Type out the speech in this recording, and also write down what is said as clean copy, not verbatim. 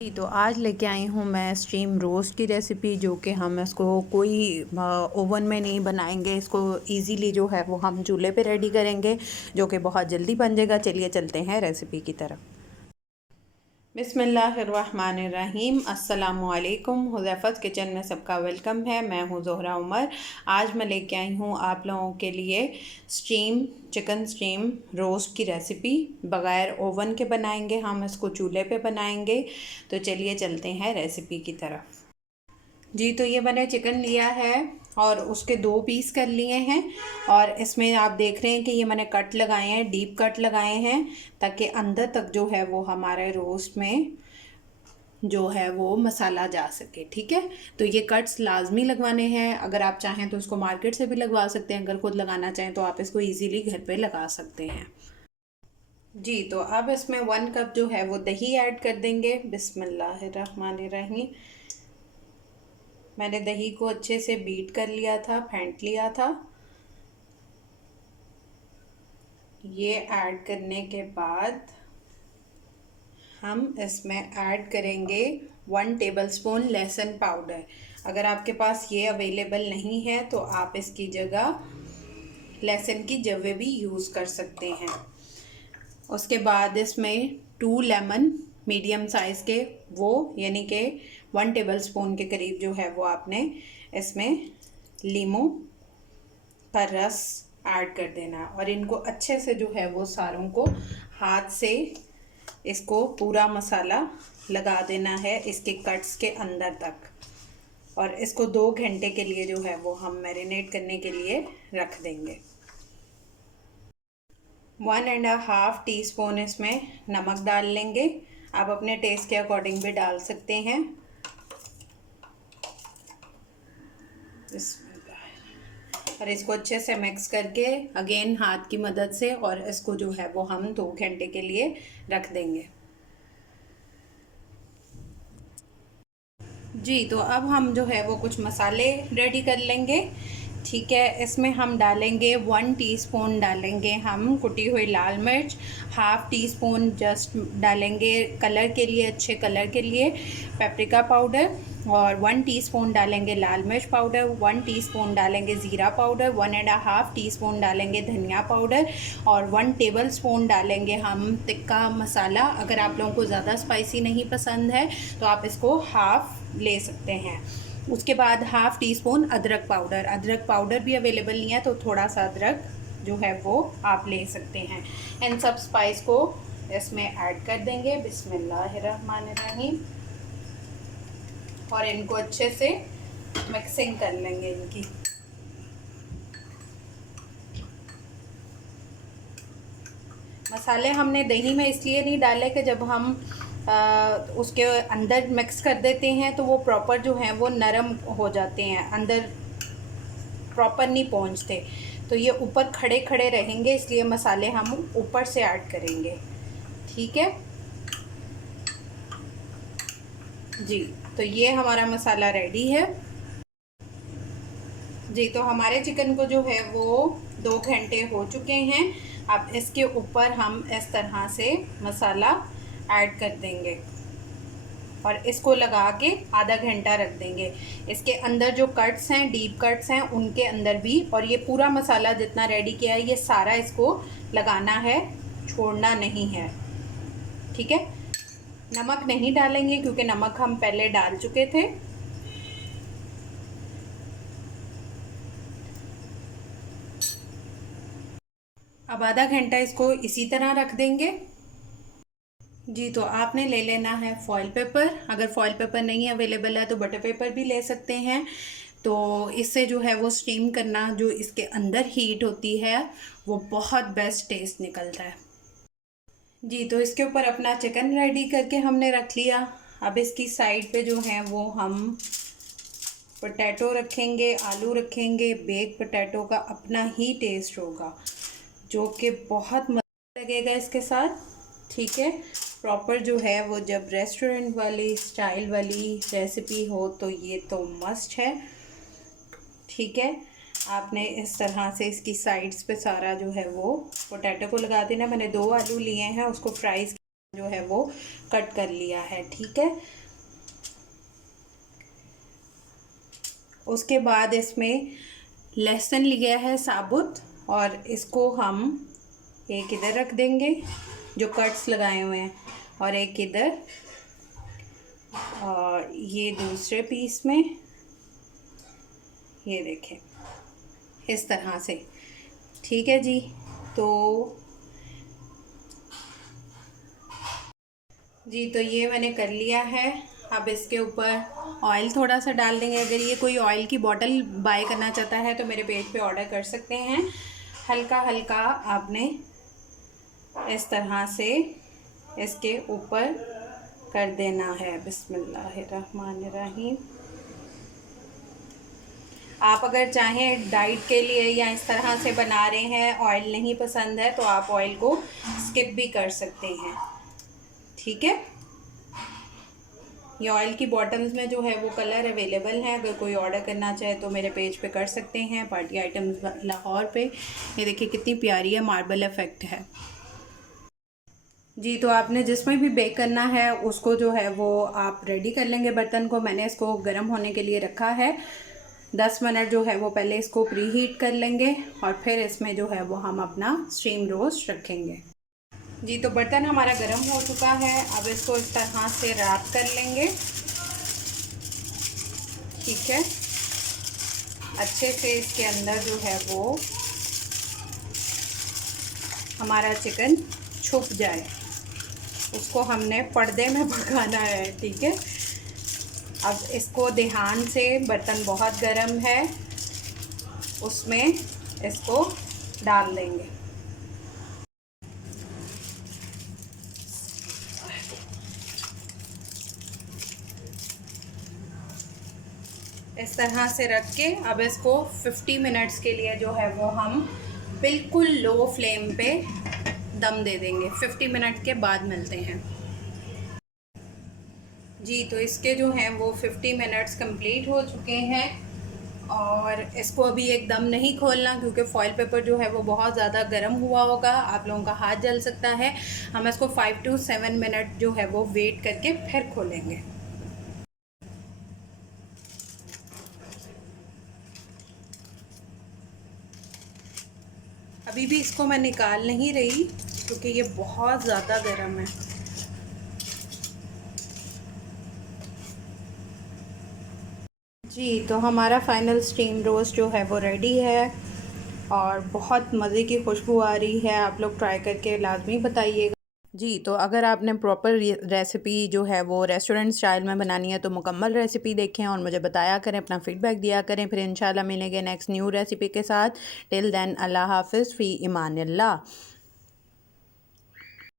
जी, तो आज लेके आई हूँ मैं स्टीम रोस्ट की रेसिपी, जो कि हम इसको कोई ओवन में नहीं बनाएंगे। इसको इजीली जो है वो हम चूल्हे पे रेडी करेंगे, जो कि बहुत जल्दी बन जाएगा। चलिए चलते हैं रेसिपी की तरफ। बिस्मिल्लाहिर्रहमानिर्रहीम। अस्सलामुअलैकुम। हुज़ैफ़ा's किचन में सबका वेलकम है। मैं हूँ ज़ोहरा उमर। आज मैं लेके आई हूँ आप लोगों के लिए चिकन स्टीम रोस्ट की रेसिपी। बग़ैर ओवन के बनाएंगे हम इसको, चूल्हे पे बनाएंगे। तो चलिए चलते हैं रेसिपी की तरफ। जी, तो ये मैंने चिकन लिया है और उसके 2 पीस कर लिए हैं। और इसमें आप देख रहे हैं कि ये मैंने कट लगाए हैं, डीप कट लगाए हैं, ताकि अंदर तक जो है वो हमारे रोस्ट में जो है वो मसाला जा सके। ठीक है, तो ये कट्स लाजमी लगवाने हैं। अगर आप चाहें तो इसको मार्केट से भी लगवा सकते हैं। अगर खुद लगाना चाहें तो आप इसको इजीली घर पे लगा सकते हैं। जी, तो अब इसमें 1 कप जो है वो दही ऐड कर देंगे। बिस्मिल्लाहिर्रहमानिर्रहीम। मैंने दही को अच्छे से बीट कर लिया था, फेंट लिया था। ये ऐड करने के बाद हम इसमें ऐड करेंगे 1 टेबलस्पून लहसुन पाउडर। अगर आपके पास ये अवेलेबल नहीं है तो आप इसकी जगह लहसुन की जवे भी यूज़ कर सकते हैं। उसके बाद इसमें 2 लेमन मीडियम साइज़ के, वो यानी कि 1 टेबलस्पून के करीब जो है वो आपने इसमें लीमू का रस ऐड कर देना। और इनको अच्छे से जो है वो सारों को हाथ से इसको पूरा मसाला लगा देना है इसके कट्स के अंदर तक। और इसको 2 घंटे के लिए जो है वो हम मैरिनेट करने के लिए रख देंगे। 1.5 टीस्पून इसमें नमक डाल लेंगे। आप अपने टेस्ट के अकॉर्डिंग भी डाल सकते हैं। और इसको अच्छे से मिक्स करके अगेन हाथ की मदद से, और इसको जो है वो हम 2 घंटे के लिए रख देंगे। जी, तो अब हम जो है वो कुछ मसाले रेडी कर लेंगे। ठीक है, इसमें हम डालेंगे 1 टीस्पून डालेंगे हम कुटी हुई लाल मिर्च। 1/2 टीस्पून जस्ट डालेंगे कलर के लिए, अच्छे कलर के लिए, पेपरिका पाउडर। और 1 टीस्पून डालेंगे लाल मिर्च पाउडर। 1 टीस्पून डालेंगे ज़ीरा पाउडर। 1.5 टीस्पून डालेंगे धनिया पाउडर। और 1 टेबलस्पून डालेंगे हम टिक्का मसाला। अगर आप लोगों को ज़्यादा स्पाइसी नहीं पसंद है तो आप इसको हाफ़ ले सकते हैं। उसके बाद 1/2 टीस्पून अदरक पाउडर। अदरक पाउडर भी अवेलेबल नहीं है तो थोड़ा सा अदरक जो है वो आप ले सकते हैं। इन सब स्पाइस को इसमें ऐड कर देंगे। बिस्मिल्लाहिर्रहमानिर्रहीम। और इनको अच्छे से मिक्सिंग कर लेंगे इनकी। मसाले हमने दही में इसलिए नहीं डाले कि जब हम उसके अंदर मिक्स कर देते हैं तो वो प्रॉपर जो है वो नरम हो जाते हैं, अंदर प्रॉपर नहीं पहुंचते। तो ये ऊपर खड़े खड़े रहेंगे, इसलिए मसाले हम ऊपर से ऐड करेंगे। ठीक है जी, तो ये हमारा मसाला रेडी है। जी, तो हमारे चिकन को जो है वो 2 घंटे हो चुके हैं। अब इसके ऊपर हम इस तरह से मसाला ऐड कर देंगे और इसको लगा के आधा घंटा रख देंगे। इसके अंदर जो कट्स हैं, डीप कट्स हैं, उनके अंदर भी। और ये पूरा मसाला जितना रेडी किया है ये सारा इसको लगाना है, छोड़ना नहीं है। ठीक है, नमक नहीं डालेंगे क्योंकि नमक हम पहले डाल चुके थे। अब आधा घंटा इसको इसी तरह रख देंगे। जी, तो आपने ले लेना है फॉइल पेपर। अगर फॉइल पेपर नहीं अवेलेबल है तो बटर पेपर भी ले सकते हैं। तो इससे जो है वो स्टीम करना, जो इसके अंदर हीट होती है, वो बहुत बेस्ट टेस्ट निकलता है। जी, तो इसके ऊपर अपना चिकन रेडी करके हमने रख लिया। अब इसकी साइड पे जो है वो हम पोटैटो रखेंगे, आलू रखेंगे। बेक पोटैटो का अपना ही टेस्ट होगा, जो कि बहुत मज़ा लगेगा इसके साथ। ठीक है, प्रॉपर जो है वो जब रेस्टोरेंट वाली स्टाइल वाली रेसिपी हो तो ये तो मस्ट है। ठीक है, आपने इस तरह से इसकी साइड्स पे सारा जो है वो पोटैटो को लगा देना। मैंने 2 आलू लिए हैं, उसको फ्राइज़ जो है वो कट कर लिया है। ठीक है, उसके बाद इसमें लहसुन लिया है साबुत, और इसको हम एक इधर रख देंगे जो कट्स लगाए हुए हैं, और एक इधर, और ये दूसरे पीस में, ये देखें इस तरह से। ठीक है जी, तो ये मैंने कर लिया है। अब इसके ऊपर ऑयल थोड़ा सा डाल देंगे। अगर ये कोई ऑयल की बॉटल बाय करना चाहता है तो मेरे पेज पे ऑर्डर कर सकते हैं। हल्का हल्का आपने इस तरह से इसके ऊपर कर देना है। बिस्मिल्लाहिर्रहमानिर्रहीम। आप अगर चाहें डाइट के लिए या इस तरह से बना रहे हैं, ऑयल नहीं पसंद है, तो आप ऑयल को स्किप भी कर सकते हैं। ठीक है, ये ऑयल की बॉटल्स में जो है वो कलर अवेलेबल है। अगर कोई ऑर्डर करना चाहे तो मेरे पेज पे कर सकते हैं, पार्टी आइटम्स लाहौर पे। ये देखिए कितनी प्यारी है, मार्बल इफ़ेक्ट है जी। तो आपने जिसमें भी बेक करना है उसको जो है वो आप रेडी कर लेंगे। बर्तन को मैंने इसको गर्म होने के लिए रखा है। 10 मिनट जो है वो पहले इसको प्री हीट कर लेंगे, और फिर इसमें जो है वो हम अपना स्टीम रोस्ट रखेंगे जी। तो बर्तन हमारा गर्म हो चुका है। अब इसको इस तरह से रैप कर लेंगे। ठीक है, अच्छे से इसके अंदर जो है वो हमारा चिकन छुप जाए, उसको हमने पर्दे में पकाना है। ठीक है, अब इसको ध्यान से, बर्तन बहुत गर्म है, उसमें इसको डाल देंगे। इस तरह से रख के अब इसको 50 मिनट्स के लिए जो है वो हम बिल्कुल लो फ्लेम पे दम दे देंगे। 50 मिनट के बाद मिलते हैं जी। तो इसके जो हैं वो 50 मिनट्स कंप्लीट हो चुके हैं, और इसको अभी एकदम नहीं खोलना, क्योंकि फॉइल पेपर जो है वो बहुत ज़्यादा गर्म हुआ होगा, आप लोगों का हाथ जल सकता है। हम इसको 5 to 7 मिनट जो है वो वेट करके फिर खोलेंगे। अभी भी इसको मैं निकाल नहीं रही क्योंकि ये बहुत ज़्यादा गर्म है जी। तो हमारा फाइनल स्टीम रोस्ट जो है वो रेडी है, और बहुत मज़े की खुशबू आ रही है। आप लोग ट्राई करके लाजमी बताइएगा जी। तो अगर आपने प्रॉपर रेसिपी जो है वो रेस्टोरेंट स्टाइल में बनानी है तो मुकम्मल रेसिपी देखें और मुझे बताया करें, अपना फ़ीडबैक दिया करें। फिर इंशाल्लाह मिलेंगे नेक्स्ट न्यू रेसिपी के साथ। टिल देन अल्लाह हाफ़िज़, फ़ी इमानिल्लाह।